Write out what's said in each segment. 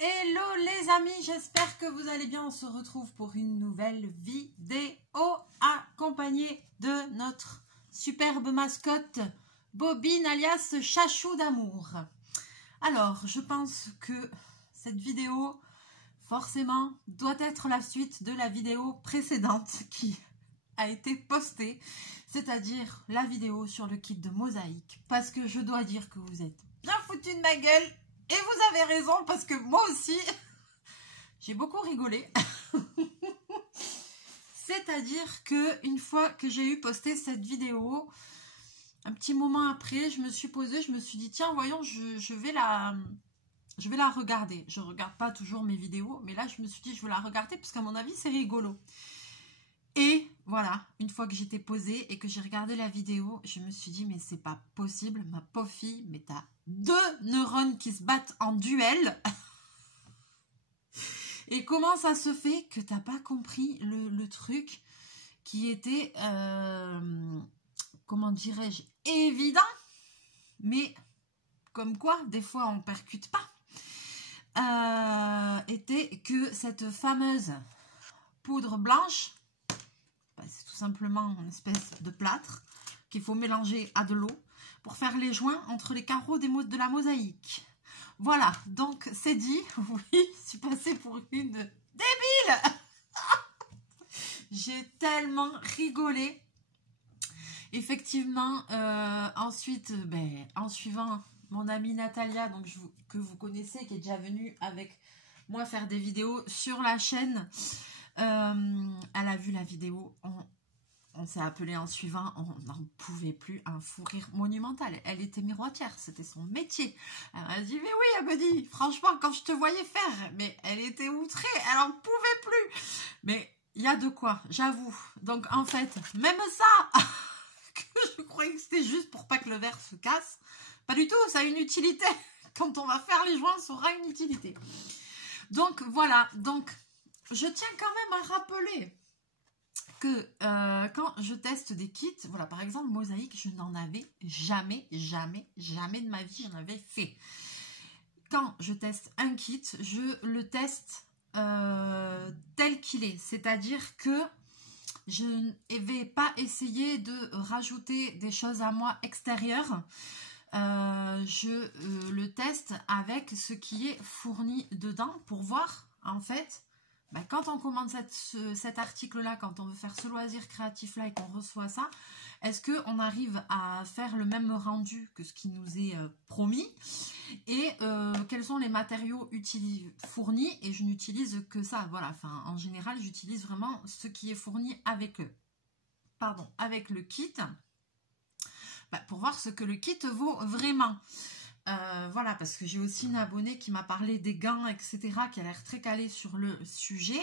Hello les amis, j'espère que vous allez bien. On se retrouve pour une nouvelle vidéo accompagnée de notre superbe mascotte Bobine alias Chachou d'amour. Alors, je pense que cette vidéo, forcément, doit être la suite de la vidéo précédente qui a été postée, c'est-à-dire la vidéo sur le kit de mosaïque. Parce que je dois dire que vous êtes bien foutus de ma gueule. Et vous avez raison, parce que moi aussi, j'ai beaucoup rigolé. C'est-à-dire que une fois que j'ai eu posté cette vidéo, un petit moment après, je me suis posée, je me suis dit, tiens, voyons, je vais la regarder. Je ne regarde pas toujours mes vidéos, mais là, je me suis dit, je vais la regarder, parce qu'à mon avis, c'est rigolo. Et voilà, une fois que j'étais posée et que j'ai regardé la vidéo, je me suis dit, mais c'est pas possible, ma pauvre fille, mais t'as 2 neurones qui se battent en duel. Et comment ça se fait que t'as pas compris le truc qui était, comment dirais-je, évident, mais comme quoi, des fois, on percute pas, était que cette fameuse poudre blanche, c'est tout simplement une espèce de plâtre qu'il faut mélanger à de l'eau pour faire les joints entre les carreaux de la mosaïque. Voilà, donc c'est dit. Oui, je suis passée pour une débile. J'ai tellement rigolé. Effectivement, ensuite, en suivant mon amie Natalia, donc que vous connaissez, qui est déjà venue avec moi faire des vidéos sur la chaîne, elle a vu la vidéo, on s'est appelé en suivant, on n'en pouvait plus, un fou rire monumental. Elle était miroitière, c'était son métier. Elle m'a dit, mais oui, elle me dit, franchement, quand je te voyais faire, mais elle était outrée, elle n'en pouvait plus. Mais il y a de quoi, j'avoue. Donc en fait, même ça, que je croyais que c'était juste pour pas que le verre se casse, pas du tout, ça a une utilité. Quand on va faire les joints, ça aura une utilité. Donc voilà, donc je tiens quand même à rappeler que quand je teste des kits, voilà, par exemple, mosaïque, je n'en avais jamais de ma vie, j'en avais fait. Quand je teste un kit, je le teste tel qu'il est, c'est-à-dire que je ne vais pas essayer de rajouter des choses à moi extérieures. Je le teste avec ce qui est fourni dedans pour voir, en fait, quand on commande cet article-là, quand on veut faire ce loisir créatif-là et qu'on reçoit ça, est-ce qu'on arrive à faire le même rendu que ce qui nous est promis? Et quels sont les matériaux fournis? Et je n'utilise que ça, voilà. Enfin, en général, j'utilise vraiment ce qui est fourni avec le kit, pour voir ce que le kit vaut vraiment. Voilà, parce que j'ai aussi une abonnée qui m'a parlé des gants, etc., qui a l'air très calée sur le sujet.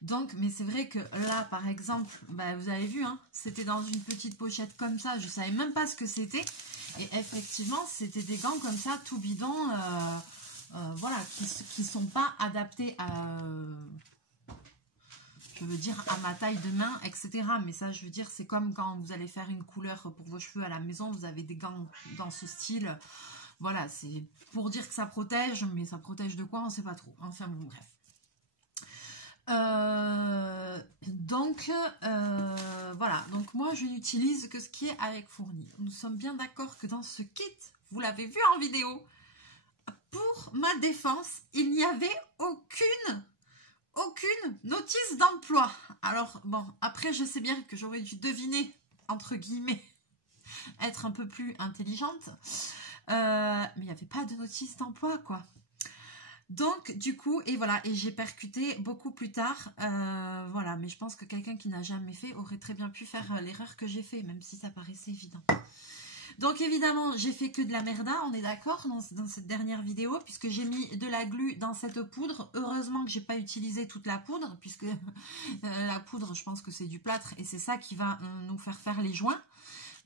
Donc, mais c'est vrai que là, par exemple, vous avez vu, hein, c'était dans une petite pochette comme ça. Je ne savais même pas ce que c'était. Et effectivement, c'était des gants comme ça, tout bidon, voilà, qui ne sont pas adaptés à... je veux dire à ma taille de main, etc. Mais ça, je veux dire, c'est comme quand vous allez faire une couleur pour vos cheveux à la maison, vous avez des gants dans ce style. Voilà, c'est pour dire que ça protège, mais ça protège de quoi, on ne sait pas trop. Enfin bon, bref. Voilà, donc moi, je n'utilise que ce qui est avec fourni. Nous sommes bien d'accord que dans ce kit, vous l'avez vu en vidéo, pour ma défense, il n'y avait aucune notice d'emploi. Alors, bon, après, je sais bien que j'aurais dû deviner, entre guillemets, être un peu plus intelligente. Mais il n'y avait pas de notice d'emploi, quoi. Donc, du coup, et voilà, et j'ai percuté beaucoup plus tard. Voilà, mais je pense que quelqu'un qui n'a jamais fait aurait très bien pu faire l'erreur que j'ai fait, même si ça paraissait évident. Donc évidemment, j'ai fait que de la merda, on est d'accord, dans cette dernière vidéo, puisque j'ai mis de la glu dans cette poudre. Heureusement que j'ai pas utilisé toute la poudre, puisque la poudre, je pense que c'est du plâtre, et c'est ça qui va nous faire les joints.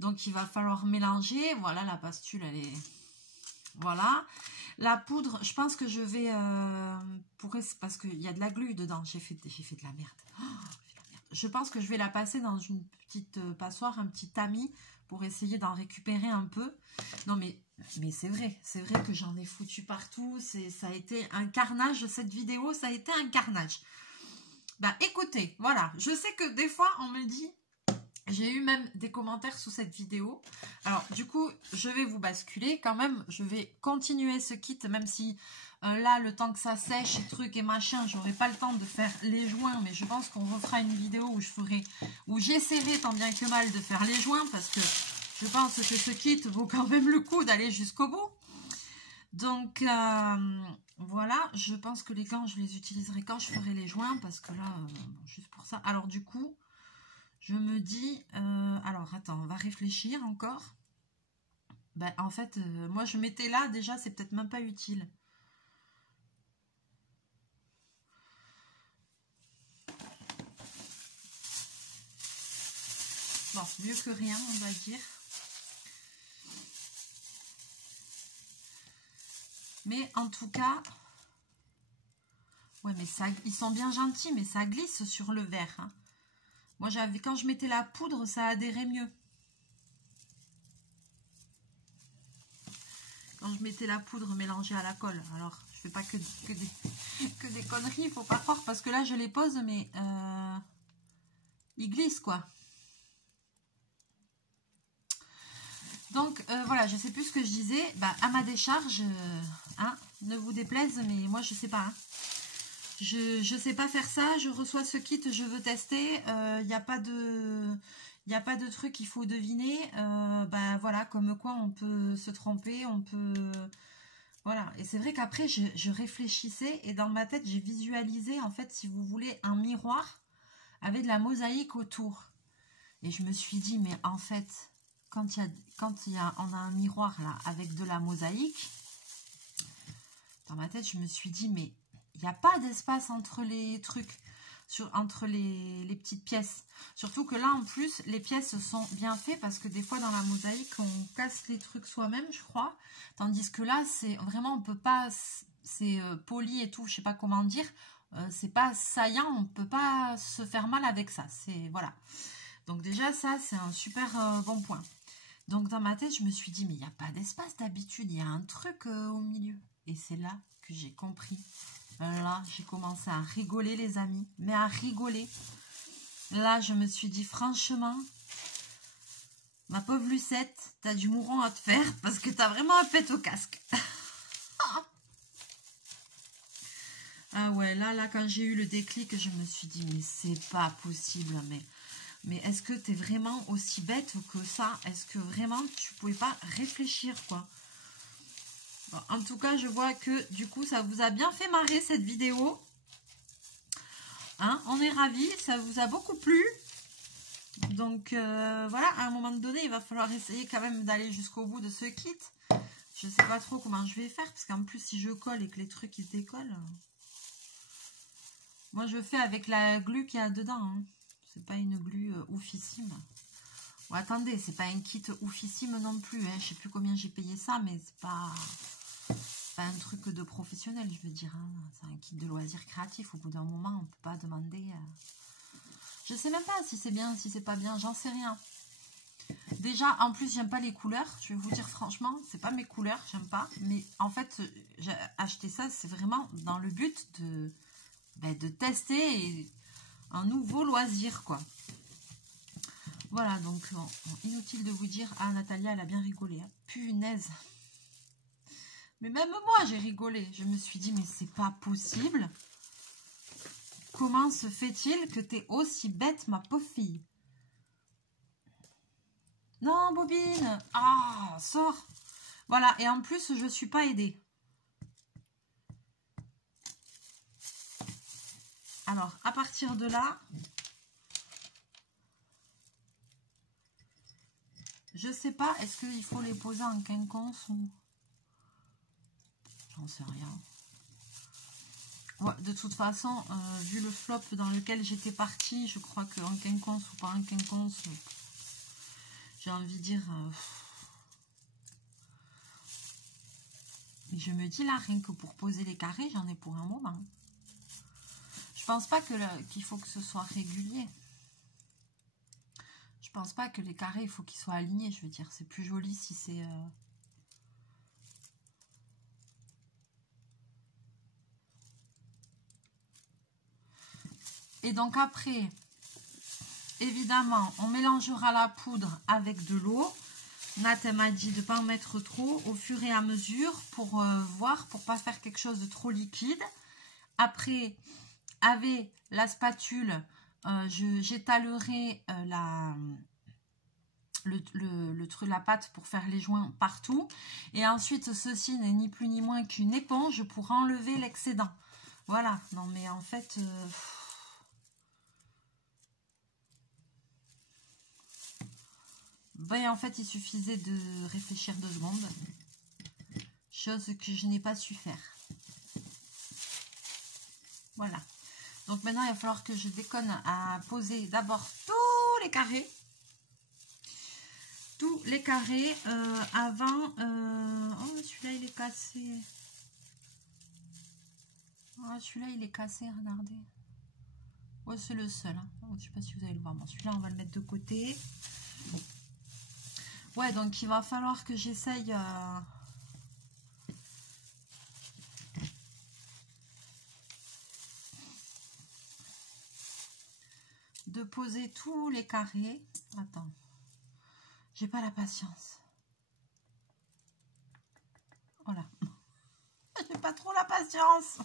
Donc il va falloir mélanger. Voilà, la pastule, elle est... Voilà. La poudre, je pense que je vais... parce qu'il y a de la glu dedans, j'ai fait de la merde. Oh, je pense que je vais la passer dans une petite passoire, un petit tamis, pour essayer d'en récupérer un peu. Non, mais c'est vrai que j'en ai foutu partout. Ça a été un carnage, cette vidéo, ça a été un carnage. Bah, écoutez, voilà, je sais que des fois, on me dit... J'ai eu même des commentaires sous cette vidéo. Alors, du coup, je vais vous basculer. Quand même, je vais continuer ce kit, même si là, le temps que ça sèche et trucs et machin, j'aurai pas le temps de faire les joints. Mais je pense qu'on refera une vidéo où j'essaierai tant bien que mal de faire les joints, parce que je pense que ce kit vaut quand même le coup d'aller jusqu'au bout. Donc, voilà, je pense que les gants, je les utiliserai quand je ferai les joints, parce que là, juste pour ça. Alors, du coup... Je me dis, alors attends, on va réfléchir encore. Ben, en fait, moi je mettais là, déjà c'est peut-être même pas utile. Bon, mieux que rien, on va dire. Mais en tout cas, ouais, mais ça, ils sont bien gentils, mais ça glisse sur le verre. Hein. Moi, quand je mettais la poudre, ça adhérait mieux. Quand je mettais la poudre mélangée à la colle. Alors, je fais pas que des conneries, il faut pas croire, parce que là, je les pose, mais ils glissent, quoi. Donc, voilà, je sais plus ce que je disais. Bah, à ma décharge, hein, ne vous déplaise, mais moi, je sais pas. Hein. Je sais pas faire ça, je reçois ce kit, je veux tester, il n'y a pas de truc qu'il faut deviner, bah voilà, comme quoi on peut se tromper, on peut, voilà, et c'est vrai qu'après je réfléchissais et dans ma tête j'ai visualisé en fait, si vous voulez, un miroir avec de la mosaïque autour, et je me suis dit, mais en fait, on a un miroir là avec de la mosaïque, dans ma tête je me suis dit, mais il n'y a pas d'espace entre les trucs, entre les petites pièces. Surtout que là, en plus, les pièces sont bien faites parce que des fois, dans la mosaïque, on casse les trucs soi-même, je crois. Tandis que là, c'est vraiment, on peut pas, c'est poli et tout, je sais pas comment dire. C'est pas saillant, on peut pas se faire mal avec ça. C'est, voilà. Donc déjà, ça, c'est un super bon point. Donc dans ma tête, je me suis dit, mais il n'y a pas d'espace d'habitude, il y a un truc au milieu. Et c'est là que j'ai compris. Là, j'ai commencé à rigoler, les amis. Mais à rigoler. Là, je me suis dit, franchement, ma pauvre Lucette, t'as du mouron à te faire parce que t'as vraiment un pet au casque. Ah ouais, là, quand j'ai eu le déclic, je me suis dit, mais c'est pas possible. Mais est-ce que t'es vraiment aussi bête que ça? Est-ce que vraiment, tu pouvais pas réfléchir, quoi? Bon, en tout cas, je vois que du coup, ça vous a bien fait marrer cette vidéo. Hein, on est ravis, ça vous a beaucoup plu. Donc voilà, à un moment donné, il va falloir essayer quand même d'aller jusqu'au bout de ce kit. Je sais pas trop comment je vais faire, parce qu'en plus, si je colle et que les trucs ils se décollent... Moi, je fais avec la glu qu'il y a dedans. Hein. C'est pas une glu oufissime. Bon, attendez, c'est pas un kit oufissime non plus. Hein. Je sais plus combien j'ai payé ça, mais c'est pas un truc de professionnel, je veux dire. Hein. C'est un kit de loisirs créatifs. Au bout d'un moment, on peut pas demander... Je sais même pas si c'est bien, si c'est pas bien. J'en sais rien. Déjà, en plus, j'aime pas les couleurs. Je vais vous dire franchement, c'est pas mes couleurs, j'aime pas. Mais en fait, j'ai acheté ça, c'est vraiment dans le but de tester un nouveau loisir, quoi. Voilà, donc bon, inutile de vous dire, ah, Natalia, elle a bien rigolé. Hein. Punaise. Mais même moi, j'ai rigolé. Je me suis dit, mais c'est pas possible. Comment se fait-il que t'es aussi bête, ma pauvre fille? Non, bobine. Ah, sors. Voilà, et en plus, je ne suis pas aidée. Alors, à partir de là, je sais pas, est-ce qu'il faut les poser en quinconce ou... J'en sais rien. Ouais, de toute façon, vu le flop dans lequel j'étais partie, je crois qu'en quinconce ou pas en quinconce, j'ai envie de dire... Mais je me dis là, rien que pour poser les carrés, j'en ai pour un moment. Je pense pas qu'il faut que ce soit régulier. Je pense pas que les carrés, il faut qu'ils soient alignés, je veux dire. C'est plus joli si c'est... Et donc après, évidemment, on mélangera la poudre avec de l'eau. Nat, elle m'a dit de ne pas en mettre trop au fur et à mesure pour voir, pour pas faire quelque chose de trop liquide. Après, avec la spatule, j'étalerai la pâte pour faire les joints partout. Et ensuite, ceci n'est ni plus ni moins qu'une éponge pour enlever l'excédent. Voilà, non mais en fait... Ben, en fait, il suffisait de réfléchir 2 secondes. Chose que je n'ai pas su faire. Voilà. Donc maintenant, il va falloir que je déconne à poser d'abord tous les carrés. Tous les carrés avant... Oh, celui-là, il est cassé. Oh, celui-là, il est cassé, regardez. Ouais, c'est le seul. Hein. Je ne sais pas si vous allez le voir. Bon, celui-là, on va le mettre de côté. Ouais, donc il va falloir que j'essaye... de poser tous les carrés. Attends. J'ai pas la patience. Voilà. J'ai pas trop la patience.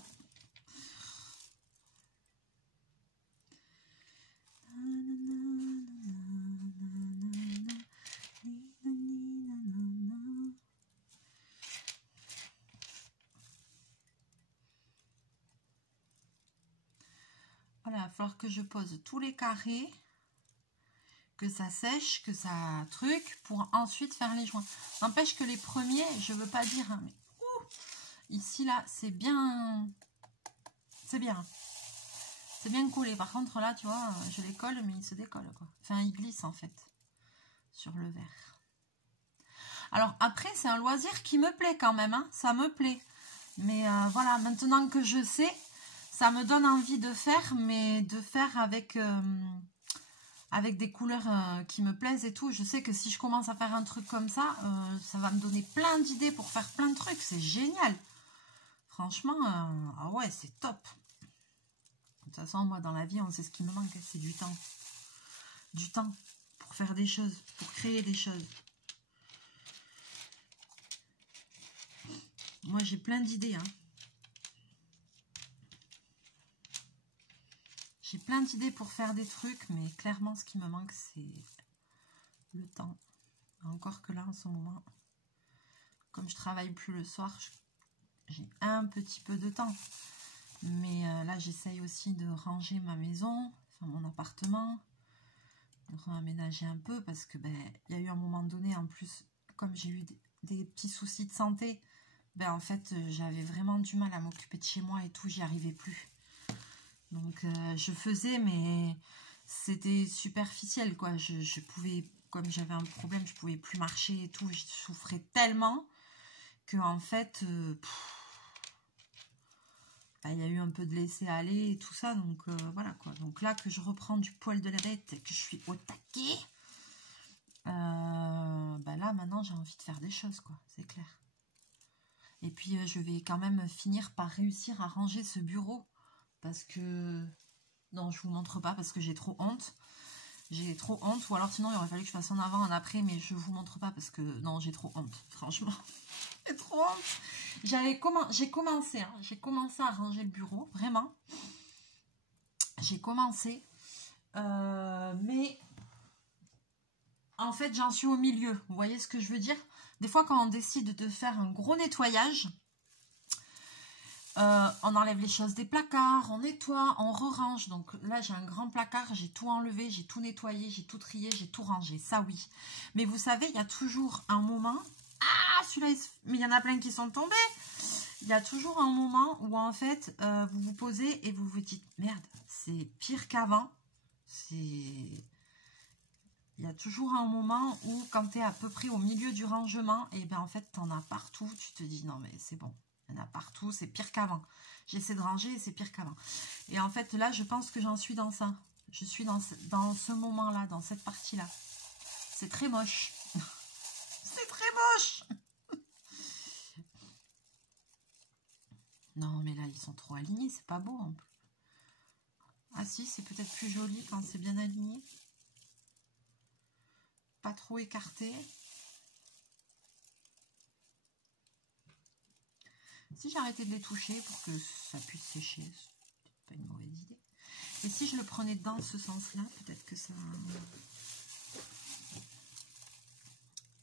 Voilà, il va falloir que je pose tous les carrés, que ça sèche, que ça truc, pour ensuite faire les joints. N'empêche que les premiers, je veux pas dire, hein, mais ici là, c'est bien, c'est bien collé. Par contre là, tu vois, je les colle, mais ils se décollent quoi. Enfin, ils glissent en fait sur le verre. Alors après, c'est un loisir qui me plaît quand même, hein, ça me plaît. Mais voilà, maintenant que je sais, ça me donne envie de faire, mais de faire avec des couleurs qui me plaisent et tout. Je sais que si je commence à faire un truc comme ça, ça va me donner plein d'idées pour faire plein de trucs. C'est génial. Franchement, ah ouais, c'est top. De toute façon, moi, dans la vie, on sait ce qui me manque, c'est du temps. Du temps pour faire des choses, pour créer des choses. Moi, j'ai plein d'idées, hein. J'ai plein d'idées pour faire des trucs, mais clairement, ce qui me manque, c'est le temps. Encore que là, en ce moment, comme je travaille plus le soir, j'ai un petit peu de temps. Mais là, j'essaye aussi de ranger ma maison, enfin mon appartement, de réaménager un peu parce que y a eu un moment donné, en plus, comme j'ai eu des petits soucis de santé, en fait, j'avais vraiment du mal à m'occuper de chez moi et tout, j'y arrivais plus. Donc, je faisais, mais c'était superficiel, quoi. Je pouvais, comme j'avais un problème, je pouvais plus marcher et tout, je souffrais tellement que, en fait... il y a eu un peu de laisser aller et tout ça, donc voilà quoi. Donc là que je reprends du poil de la bête et que je suis au taquet, là maintenant j'ai envie de faire des choses quoi, c'est clair. Et puis je vais quand même finir par réussir à ranger ce bureau parce que... Non, je vous montre pas parce que j'ai trop honte. J'ai trop honte, ou alors sinon il aurait fallu que je fasse en avant, en après, mais je vous montre pas parce que non, j'ai trop honte, franchement. J'ai trop honte. J'ai commencé à ranger le bureau, vraiment. J'ai commencé, mais en fait j'en suis au milieu. Vous voyez ce que je veux dire? Des fois quand on décide de faire un gros nettoyage, on enlève les choses des placards, on nettoie, on re-range. Donc là, j'ai un grand placard, j'ai tout enlevé, j'ai tout nettoyé, j'ai tout trié, j'ai tout rangé. Ça, oui. Mais vous savez, il y a toujours un moment... Ah, celui-là, mais il y en a plein qui sont tombés. Il y a toujours un moment où, en fait, vous vous posez et vous vous dites, merde, c'est pire qu'avant. Il y a toujours un moment où, quand tu es à peu près au milieu du rangement, et en fait, tu en as partout. Tu te dis, non, mais c'est bon. Il y en a partout, c'est pire qu'avant. J'essaie de ranger et c'est pire qu'avant. Et en fait, là, je pense que j'en suis dans ça. Je suis dans ce moment-là, dans cette partie-là. C'est très moche. C'est très moche. Non, mais là, ils sont trop alignés. C'est pas beau. Hein. Ah si, c'est peut-être plus joli quand c'est bien aligné. Pas trop écarté. Si j'arrêtais de les toucher pour que ça puisse sécher, c'est pas une mauvaise idée. Et si je le prenais dans ce sens-là, peut-être que ça...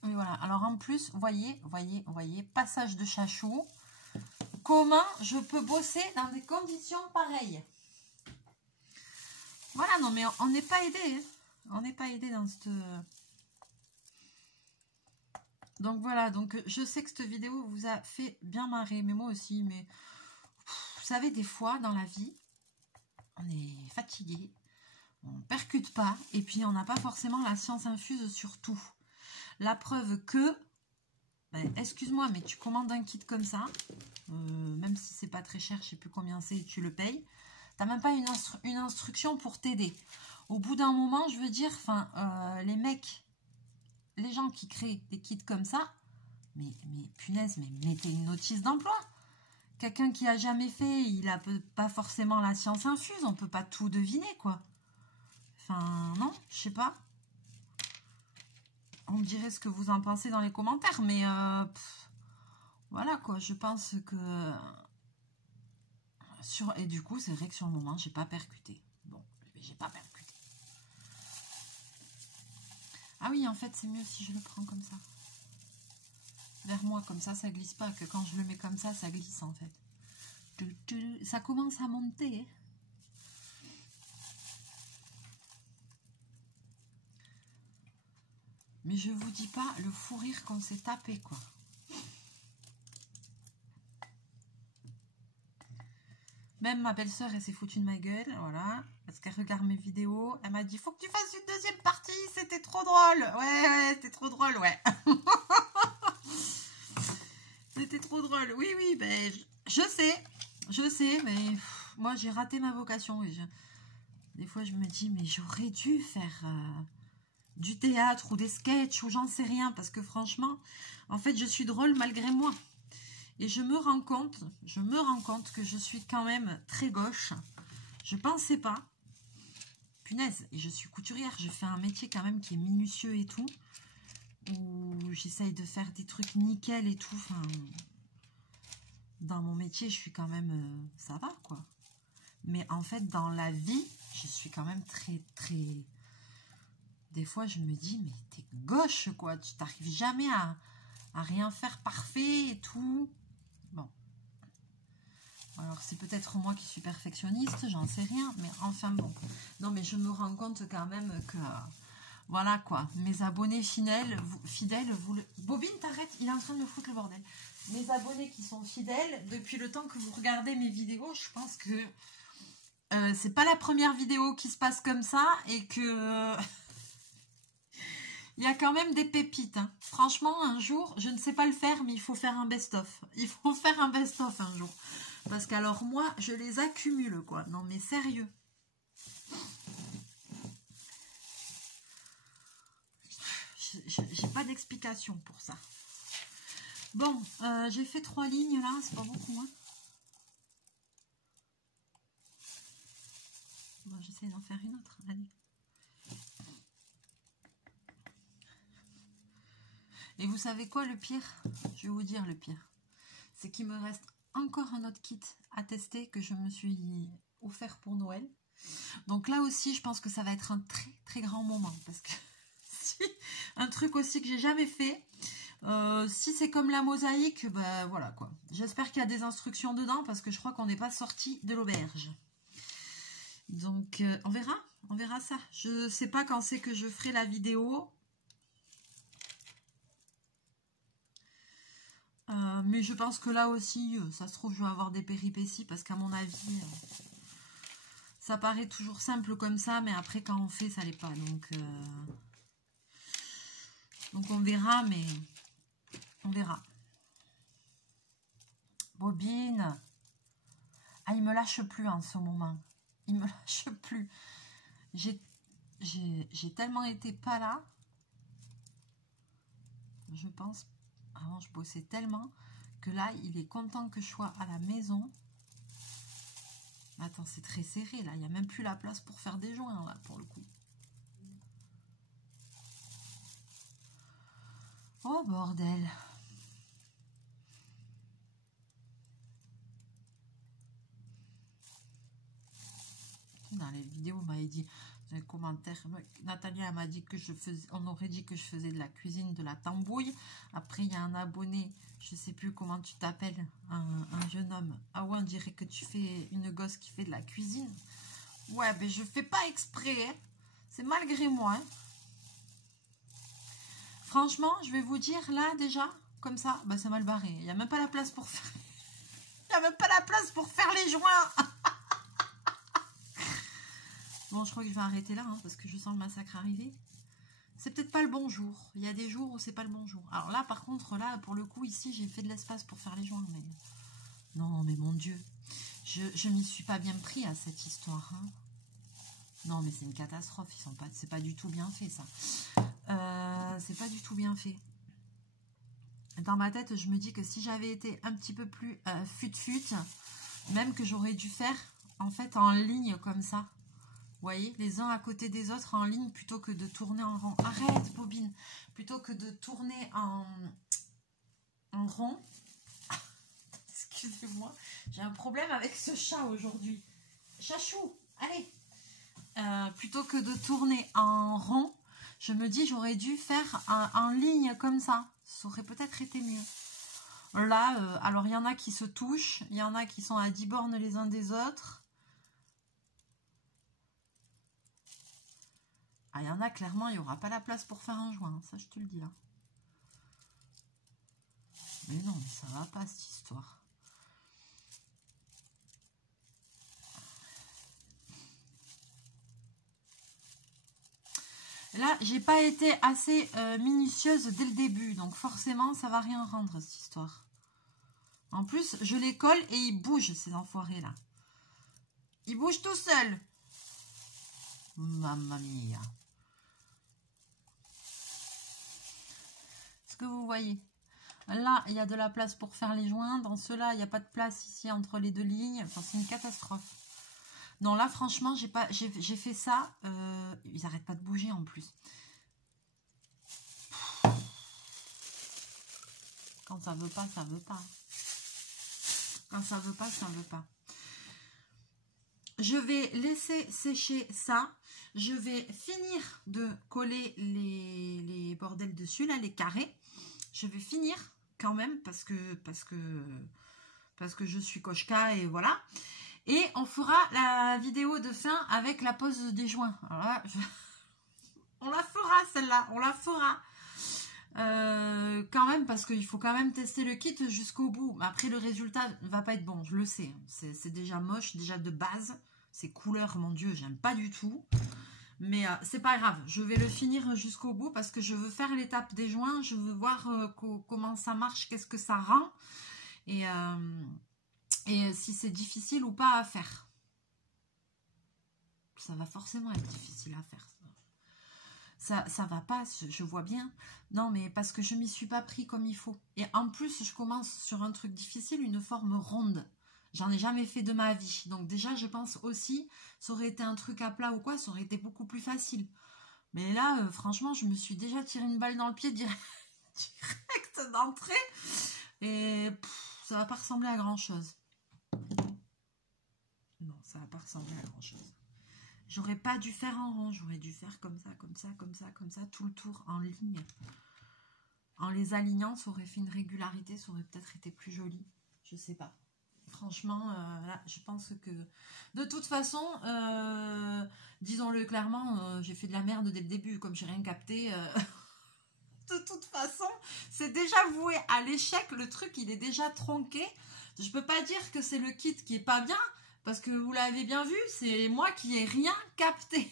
Oui, voilà. Alors en plus, voyez, passage de chachou. Comment je peux bosser dans des conditions pareilles? Voilà, non mais on n'est pas aidé. Hein. On n'est pas aidé dans cette... Donc voilà, donc je sais que cette vidéo vous a fait bien marrer, mais moi aussi, mais vous savez, des fois dans la vie, on est fatigué, on percute pas, et puis on n'a pas forcément la science infuse sur tout. La preuve que, ben, excuse-moi, mais tu commandes un kit comme ça, même si c'est pas très cher, je sais plus combien c'est, tu le payes, t'as même pas une instruction pour t'aider. Au bout d'un moment, je veux dire, les mecs... Les gens qui créent des kits comme ça, mais punaise, mais mettez une notice d'emploi. Quelqu'un qui a jamais fait, il a pas forcément la science infuse, on peut pas tout deviner, quoi. Enfin, non, je sais pas. On me dirait ce que vous en pensez dans les commentaires, mais voilà, quoi, je pense que... Et du coup, c'est vrai que sur le moment, j'ai pas percuté. Bon, j'ai pas percuté. Ah oui, en fait, c'est mieux si je le prends comme ça. Vers moi, comme ça glisse pas. Que quand je le mets comme ça glisse, en fait. Ça commence à monter. Mais je vous dis pas le fou rire qu'on s'est tapé, quoi. Même ma belle-sœur, elle s'est foutue de ma gueule, voilà. Parce qu'elle regarde mes vidéos. Elle m'a dit, faut que tu fasses une deuxième partie, c'était trop drôle. Ouais, c'était trop drôle, ouais. C'était trop drôle. Oui, ben, je sais, mais moi, j'ai raté ma vocation. Et des fois, je me dis, mais j'aurais dû faire du théâtre ou des sketchs ou j'en sais rien. Parce que franchement, en fait, je suis drôle malgré moi. Et je me rends compte que je suis quand même très gauche. Je pensais pas. Punaise, et je suis couturière. Je fais un métier quand même qui est minutieux et tout. Où j'essaye de faire des trucs nickel et tout. Enfin, dans mon métier, je suis quand même... ça va, quoi. Mais en fait, dans la vie, je suis quand même très, très... Des fois, je me dis, mais t'es gauche, quoi. Tu t'arrives jamais à rien faire parfait et tout. Bon. Alors, c'est peut-être moi qui suis perfectionniste, j'en sais rien. Mais enfin, bon. Non, mais je me rends compte quand même que... voilà, quoi. Mes abonnés fidèles, vous le... Bobine, t'arrêtes, il est en train de me foutre le bordel. Mes abonnés qui sont fidèles, depuis le temps que vous regardez mes vidéos, je pense que c'est pas la première vidéo qui se passe comme ça et que... il y a quand même des pépites. Hein. Franchement, un jour, je ne sais pas le faire, mais il faut faire un best-of. Il faut faire un best-of un jour. Parce qu'alors, moi, je les accumule, quoi. Non, mais sérieux. J'ai pas d'explication pour ça. Bon, j'ai fait 3 lignes, là. C'est pas beaucoup, hein. Bon, j'essaie d'en faire une autre. Allez. Et vous savez quoi, le pire? Je vais vous dire le pire. C'est qu'il me reste encore un autre kit à tester que je me suis offert pour Noël. Donc là aussi, je pense que ça va être un très très grand moment. Parce que si, un truc aussi que j'ai jamais fait. Si c'est comme la mosaïque, bah voilà quoi. J'espère qu'il y a des instructions dedans parce que je crois qu'on n'est pas sorti de l'auberge. Donc on verra ça. Je sais pas quand c'est que je ferai la vidéo. Mais je pense que là aussi, ça se trouve, je vais avoir des péripéties parce qu'à mon avis, ça paraît toujours simple comme ça, mais après, quand on fait, ça l'est pas. Donc, on verra, mais on verra. Bobine. Ah, il me lâche plus en ce moment. Il me lâche plus. J'ai tellement été pas là. Je pense, avant je bossais tellement que là, il est content que je sois à la maison. Attends, c'est très serré là. Il n'y a même plus la place pour faire des joints là, pour le coup. Oh bordel. Dans les vidéos, on m'avait dit, dans les commentaires, Natalia m'a dit que je faisais, on aurait dit que je faisais de la cuisine, de la tambouille. Après, il y a un abonné, je sais plus comment tu t'appelles, un jeune homme. Ah ouais, on dirait que tu fais une gosse qui fait de la cuisine. Ouais, mais je fais pas exprès, hein. C'est malgré moi. Hein. Franchement, je vais vous dire, là, déjà, comme ça, bah, c'est mal barré. Il n'y a même pas la place pour faire... Il n'y a même pas la place pour faire les joints. Bon, je crois que je vais arrêter là, hein, parce que je sens le massacre arriver. C'est peut-être pas le bon jour. Il y a des jours où c'est pas le bon jour. Alors là, par contre, là, pour le coup, ici, j'ai fait de l'espace pour faire les joints. Mais... Non, mais mon Dieu. Je m'y suis pas bien pris à cette histoire. Hein. Non, mais c'est une catastrophe. C'est pas du tout bien fait, ça. C'est pas du tout bien fait. Dans ma tête, je me dis que si j'avais été un petit peu plus fut-fut, même que j'aurais dû faire, en fait, en ligne comme ça. Vous voyez, les uns à côté des autres en ligne plutôt que de tourner en rond. Arrête, bobine. Plutôt que de tourner en rond. Excusez-moi, j'ai un problème avec ce chat aujourd'hui. Chachou, allez. Plutôt que de tourner en rond, je me dis j'aurais dû faire en ligne comme ça. Ça aurait peut-être été mieux. Là, alors il y en a qui se touchent, il y en a qui sont à 10 bornes les uns des autres. Ah, il y en a, clairement, il n'y aura pas la place pour faire un joint. Ça, je te le dis, là. Mais non, mais ça va pas, cette histoire. Là, j'ai pas été assez minutieuse dès le début. Donc, forcément, ça va rien rendre, cette histoire. En plus, je les colle et ils bougent, ces enfoirés-là. Ils bougent tout seuls. Mamma mia. Que vous voyez là il y a de la place pour faire les joints, dans ceux-là il n'y a pas de place ici entre les deux lignes, enfin c'est une catastrophe. Non là franchement j'ai fait ça, ils n'arrêtent pas de bouger en plus. Quand ça veut pas, ça veut pas. Quand ça veut pas, ça veut pas. Je vais laisser sécher ça. Je vais finir de coller les bordels dessus, là, les carrés. Je vais finir quand même parce que je suis Kochka et voilà. Et on fera la vidéo de fin avec la pose des joints. Alors là, on la fera celle-là, on la fera. Quand même parce qu'il faut quand même tester le kit jusqu'au bout. Après le résultat ne va pas être bon, je le sais. C'est déjà moche, déjà de base. Ces couleurs, mon Dieu, j'aime pas du tout. Mais c'est pas grave, je vais le finir jusqu'au bout parce que je veux faire l'étape des joints, je veux voir comment ça marche, qu'est-ce que ça rend et si c'est difficile ou pas à faire. Ça va forcément être difficile à faire. Ça va pas, je vois bien. Non, mais parce que je m'y suis pas pris comme il faut. Et en plus, je commence sur un truc difficile, une forme ronde. J'en ai jamais fait de ma vie. Donc déjà, je pense aussi, ça aurait été un truc à plat ou quoi, ça aurait été beaucoup plus facile. Mais là, franchement, je me suis déjà tiré une balle dans le pied direct d'entrée. Et ça va pas ressembler à grand chose. Non, ça va pas ressembler à grand chose. J'aurais pas dû faire en rond, j'aurais dû faire comme ça, comme ça, comme ça, comme ça, tout le tour en ligne. En les alignant, ça aurait fait une régularité, ça aurait peut-être été plus joli. Je sais pas. Franchement, là, je pense que... De toute façon, disons-le clairement, j'ai fait de la merde dès le début, comme j'ai rien capté. De toute façon, c'est déjà voué à l'échec. Le truc, il est déjà tronqué. Je peux pas dire que c'est le kit qui est pas bien, parce que vous l'avez bien vu, c'est moi qui ai rien capté.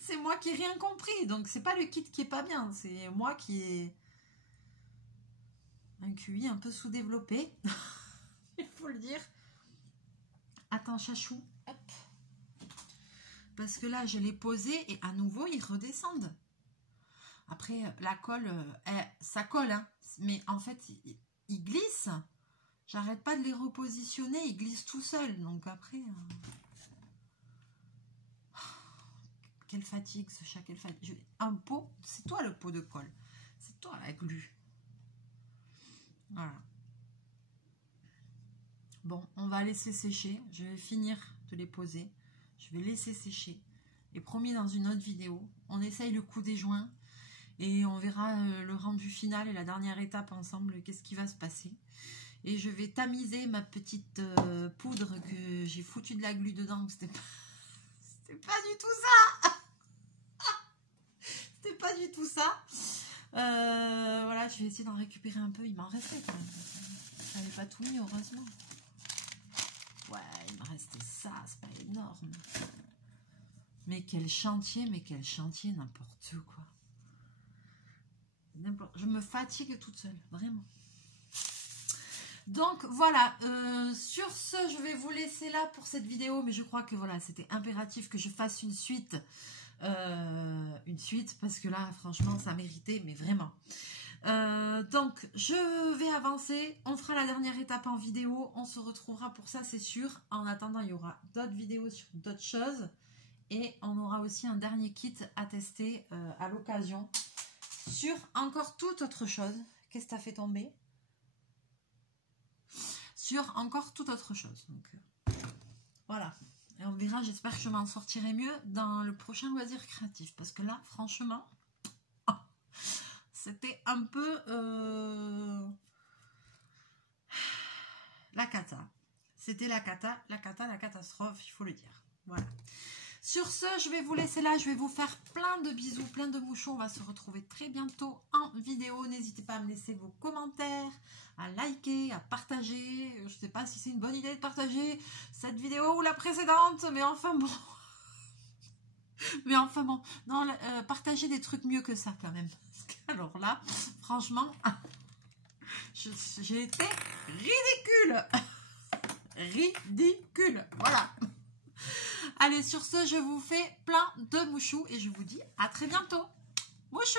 C'est moi qui ai rien compris. Donc, c'est pas le kit qui est pas bien, c'est moi qui ai un QI un peu sous-développé. Il faut le dire. Attends, chachou. Hop. parce que là, je l'ai posé et à nouveau, ils redescendent. Après, la colle, ça colle, hein, mais en fait, ils glissent. J'arrête pas de les repositionner, ils glissent tout seuls. Donc après... Quelle fatigue ce chat, quelle fatigue. Un pot, c'est toi le pot de colle. C'est toi la glu. Voilà. Bon, on va laisser sécher. Je vais finir de les poser. Je vais laisser sécher. Et promis, dans une autre vidéo, on essaye le coup des joints. Et on verra le rendu final et la dernière étape ensemble. Qu'est-ce qui va se passer. Et je vais tamiser ma petite poudre que j'ai foutu de la glu dedans. C'était pas du tout ça. C'était pas du tout ça. Voilà, je vais essayer d'en récupérer un peu. Il m'en restait quand même. Je n'avais pas tout mis, heureusement. Ouais, il me restait ça. C'est pas énorme. Mais quel chantier, n'importe quoi. Je me fatigue toute seule, vraiment. Donc voilà, sur ce, je vais vous laisser là pour cette vidéo, mais je crois que voilà, c'était impératif que je fasse une suite, parce que là, franchement, ça méritait, mais vraiment. Donc, je vais avancer, on fera la dernière étape en vidéo, on se retrouvera pour ça, c'est sûr. En attendant, il y aura d'autres vidéos sur d'autres choses, et on aura aussi un dernier kit à tester à l'occasion, sur encore toute autre chose. Qu'est-ce que tu as fait tomber ? Sur encore toute autre chose. Donc, voilà. Et on verra, j'espère que je m'en sortirai mieux dans le prochain loisir créatif. Parce que là, franchement, c'était un peu la cata. C'était la catastrophe, il faut le dire. Voilà. Sur ce, je vais vous laisser là. Je vais vous faire plein de bisous, plein de mouchons. On va se retrouver très bientôt en vidéo. N'hésitez pas à me laisser vos commentaires, à liker, à partager. Je ne sais pas si c'est une bonne idée de partager cette vidéo ou la précédente, mais enfin bon. Non, partagez des trucs mieux que ça quand même. Alors là, franchement, j'ai été ridicule. Ridicule. Voilà. Allez, sur ce, je vous fais plein de mouchous et je vous dis à très bientôt. Mouchou!